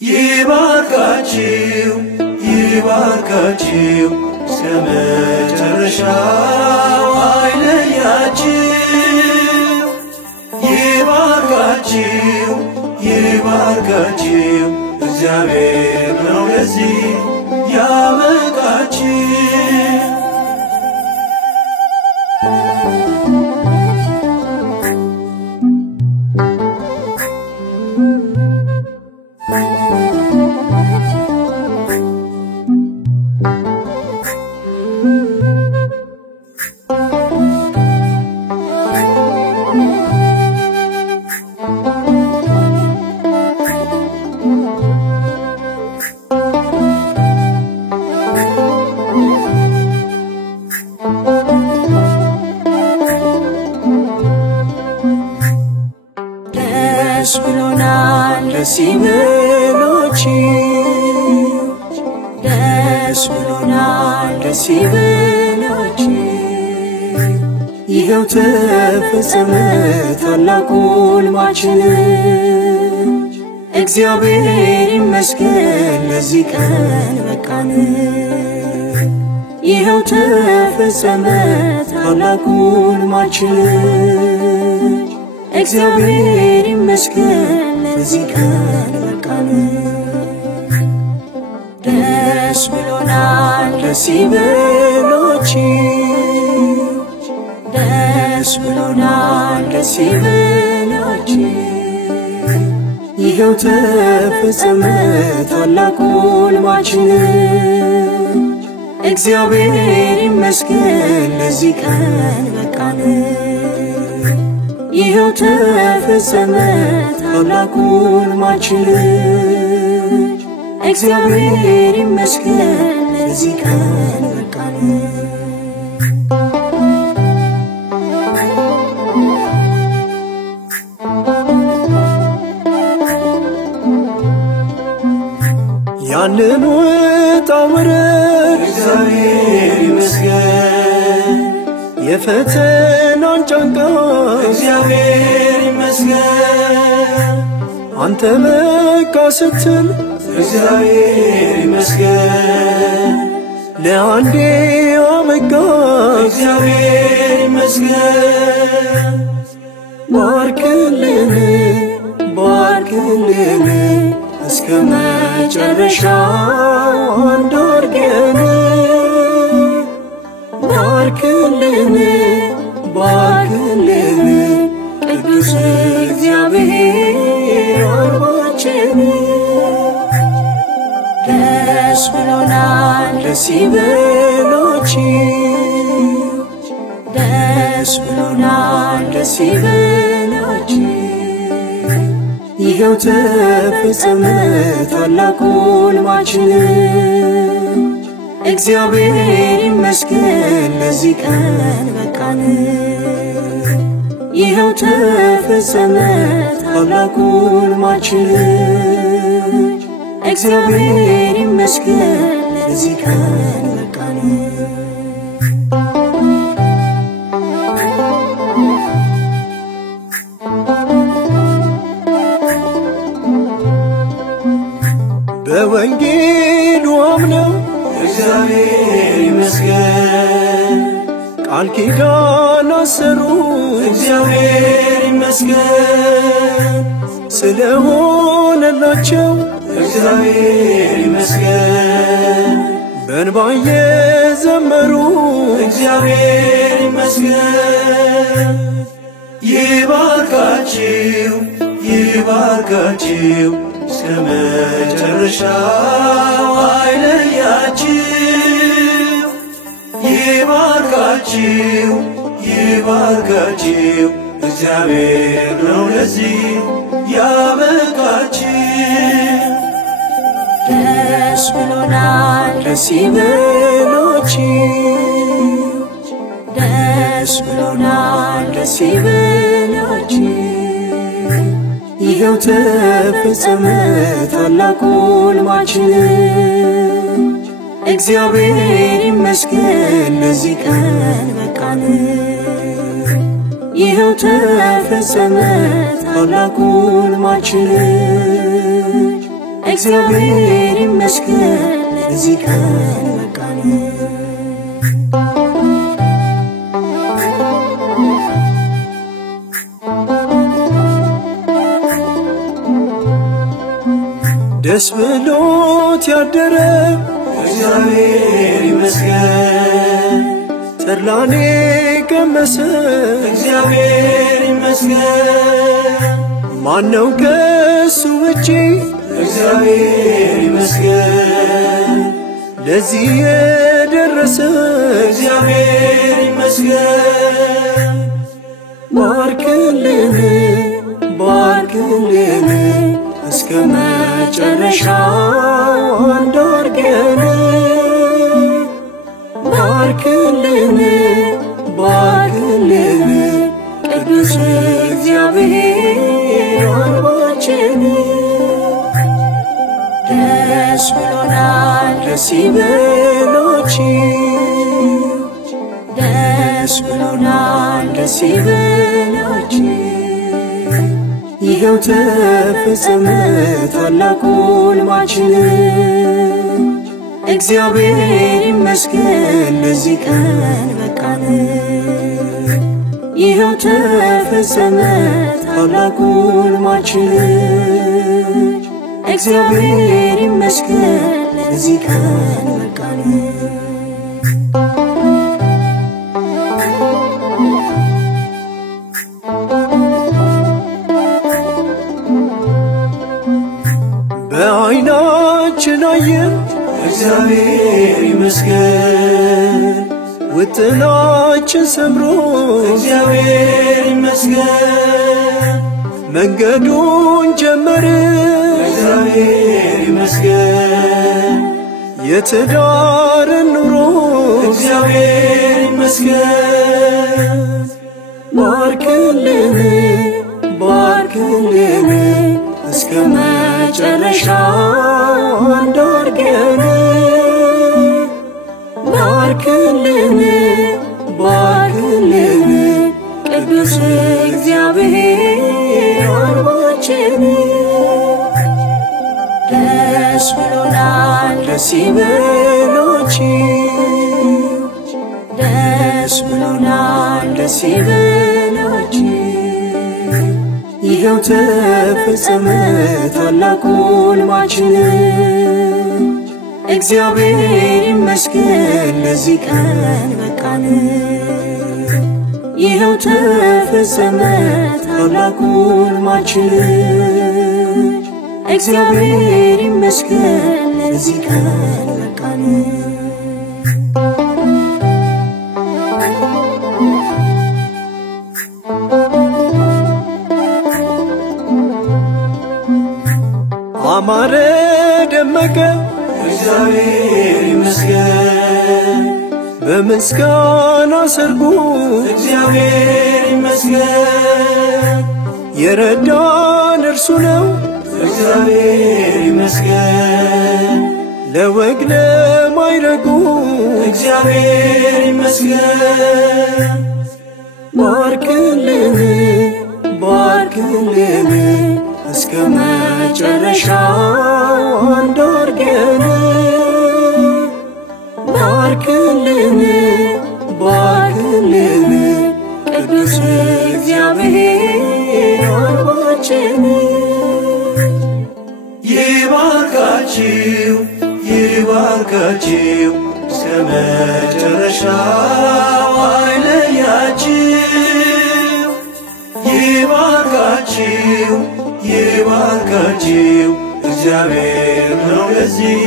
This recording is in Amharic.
ይባርካችሁ ይባርካችሁ እስከመጨረሻው አይለያችሁ። ይባርካችሁ ይባርካችሁ እግዚአብሔር ነው ለዚህ ያበቃችሁ። ደስ ብሎናል ደስ ይበላችሁ ደስ ብሎናል ደስ ይበላችሁ ይኸው ተፈጸመ ታላቁ ሕልማችን እግዚአብሔር ይመስገን ለዚህ ቀን በቃን ይኸው ተፈጸመ ታላቁ ሕልማችን እግዚአብሔር ይመስገን ለዚህ ቀን በቃን ደስ ብሎናል ደስ ይበላችሁ ደስ ብሎናል ደስ ይበላችሁ ይኸው ተፈጸመ ታላቁ ሕልማችን እግዚአብሔር ይመስገን ለዚህ ቀን በቃን ይኸው ተፈጸመ ታላቁ ሕልማችን እግዚአብሔር ይመስገን ለዚህ ቀን በቃን ያንን ውጣ ውረድ እግዚአብሔር ይመስገን የፈተናን ጫንቃ እግዚአብሔር ይመስገን አንተ በቃ ስትል እግዚአብሔር ይመስገን ለአንዴ አበቃ እግዚአብሔር ይመስገን ባርክልን ባርክልን እስከ መጨረሻው አንድ አድርገን ባርክልን ባርክልን ቅዱስ እግዚአብሔር አርባችን ደስ ብሎናል ደስ ይበላችሁ ደስ ብሎናል ደስ ይበላችሁ ይኸው ተፈጸመ ታላቁ ሕልማችን እግዚአብሔር ይመስገን ለዚህ ቀን በቃን ይኸው ተፈጸመ ታላቁ ሕልማችን እግዚአብሔር ይመስገን ለዚህ ቀን በቃን በወንጌሉ አምነው እግዚአብሔር ይመስገን ቃል ኪዳን አሰሩ እግዚአብሔር ይመስገን ስለሆነላቸው እግዚአብሔር ይመስገን በእንባ እየዘመሩ እግዚአብሔር ይመስገን ይባርካችሁ ይባርካችሁ እስከ መጨረሻው አይለያችሁ። ይባርካችሁ ይባርካችሁ እግዚአብሔር ነው ለዚህ ያበቃችሁ። ደስ ብሎናል ደስ ይበላችሁ ደስ ብሎናል ደስ ይበላችሁ ይኸው ተፈጸመ ታላቁ ሕልማችን እግዚአብሔር ይመስገን ለዚህ ቀን በቃን ይኸው ተፈጸመ ታላቁ ሕልማችን እግዚአብሔር ይመስገን ለዚህ ቀን በቃን። ደስ ብሎት ያደረ እግዚአብሔር ይመስገን ተድላኔ ቀመሰ እግዚአብሔር ይመስገን ማነው ከሱ ውጪ እግዚአብሔር ይመስገን ለዚህ የደረሰ እግዚአብሔር ይመስገን ባርክልን ባርክልን እስከ መጨረሻው አንድ አድርገን ባርክልን ባርክልን ቅዱስ እግዚአብሔር አርባችን ደስ ብሎናል ደስ ይበላችሁ ደስ ብሎናል ደስ ይበላችሁ ይኸው ተፈጸመ ታላቁ ሕልማችን እግዚአብሔር ይመስገን ለዚህ ቀን በቃን። ይኸው ተፈጸመ ታላቁ ሕልማችን እግዚአብሔር ይመስገን ለዚህ ቀን በቃን። በዓይናችን አየን እግዚአብሔር ይመስገን ውጥናችን ሰምሮ እግዚአብሔር ይመስገን መንገዱን ጀመርን እግዚአብሔር ይመስገን የትዳርን ኑሮ እግዚአብሔር ይመስገን ባርክልን ባርክልን እስከ መጨረሻው አንድ አድርገን ባርክልን ባርክልን ቅዱስ እግዚአብሔር አርባችን ደስ ብሎናል ደስ ይበላችሁ ደስ ብሎናል ደስ ይበላችሁ ይኸው ተፈጸመ ታላቁ ሕልማችን እግዚአብሔር ይመስገን ለዚህ ቀን በቃን። ይኸው ተፈጸመ ታላቁ ሕልማችን እግዚአብሔር ይመስገን ለዚህ ቀን በቃን። አማረ ደመቀ እግዚአብሔር ይመስገን በምስጋና ሰርጉ እግዚአብሔር ይመስገን የረዳን እርሱ ነው እግዚአብሔር ይመስገን ለወግ ለማይረጉ እግዚአብሔር ይመስገን ባርክልን ባርክልን እስከ መጨረሻው አንድ አድርገን ባርክልን ባርክልን ቅዱስ እግዚአብሔር አርባችን ይባርካችሁ ይባርካችሁ እስከ መጨረሻው አይለያችሁ ይባርካችሁ ይባርካችሁ እግዚአብሔር ነው ለዚህ